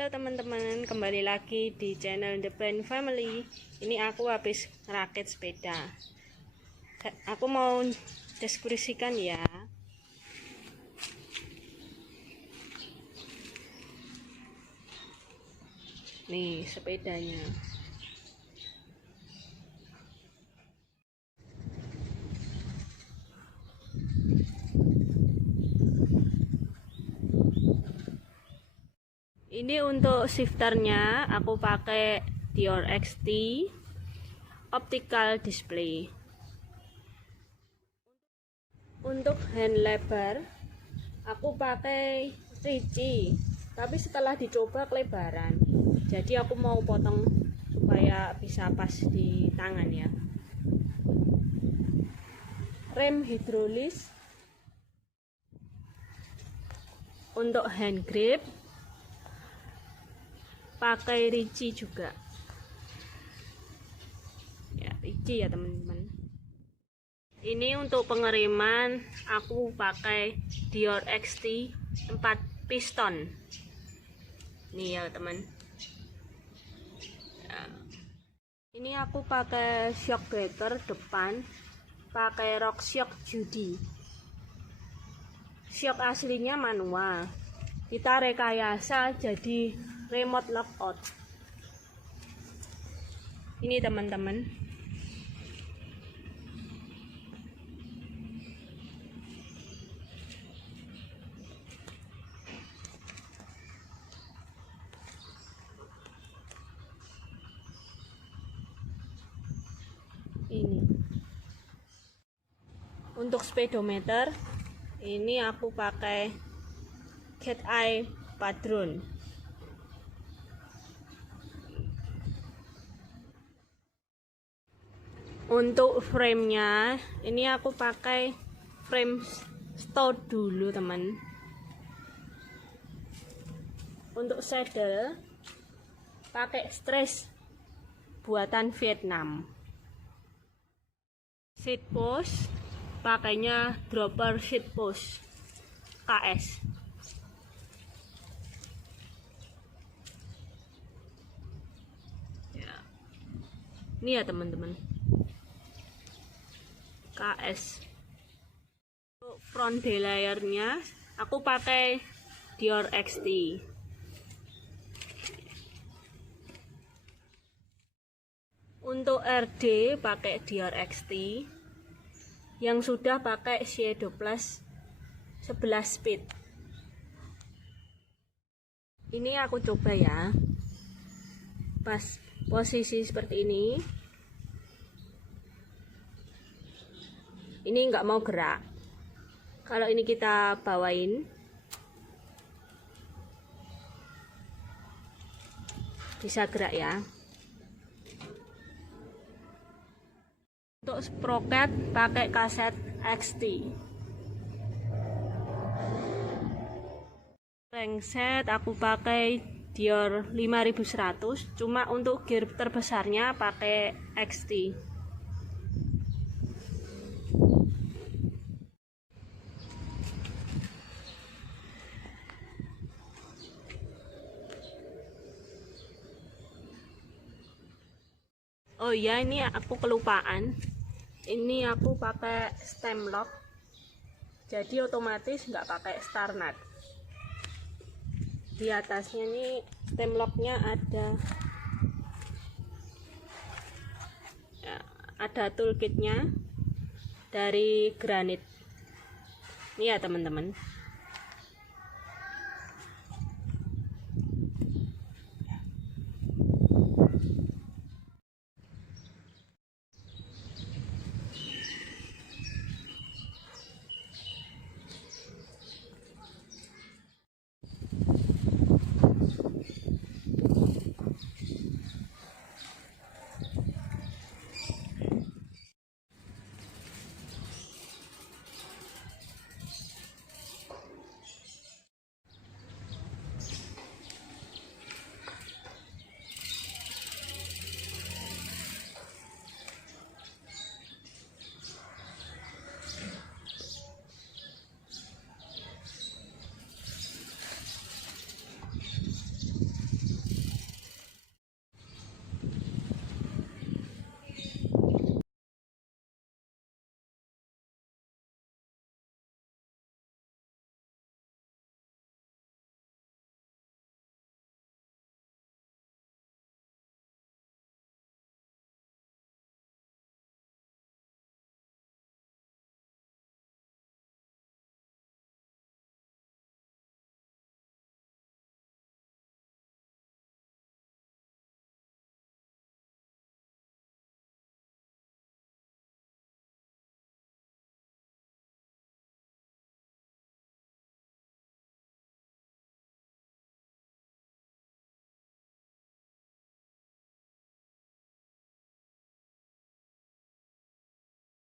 Halo teman-teman, kembali lagi di channel The Brand Family. Ini aku habis ngerakit sepeda. Aku mau deskripsikan ya. Nih sepedanya. Ini untuk shifternya aku pakai Dior XT optical display. Untuk hand lebar aku pakai Ricci, tapi setelah dicoba kelebaran. Jadi aku mau potong supaya bisa pas di tangan ya. Rem hidrolis. Untuk hand grip pakai Ricci juga ya, Ricci ya teman-teman. Ini untuk pengereman aku pakai Dior XT 4 piston nih ya teman ya. Ini aku pakai shock breaker depan, pakai RockShox Judy. Shock aslinya manual, kita rekayasa jadi remote lockout. Ini teman-teman. Ini. Untuk speedometer, ini aku pakai Cat Eye Padron. Untuk framenya ini aku pakai frame stout dulu teman. Untuk saddle pakai stress buatan Vietnam. Seat post pakainya dropper seat post KS. Ya. Ini ya teman-teman. KS. Untuk front delayernya aku pakai Dior XT. Untuk RD pakai Dior XT yang sudah pakai Shadow Plus 11 speed. Ini aku coba ya. Pas posisi seperti ini. Ini nggak mau gerak. Kalau ini kita bawain, bisa gerak ya. Untuk sprocket pakai kaset XT. Lengset aku pakai Dior 5100, cuma untuk gear terbesarnya pakai XT. Oh iya, ini aku kelupaan. Ini aku pakai stem lock, jadi otomatis nggak pakai star nut. Di atasnya ini stem locknya ada toolkitnya dari granit. Ini ya teman-teman.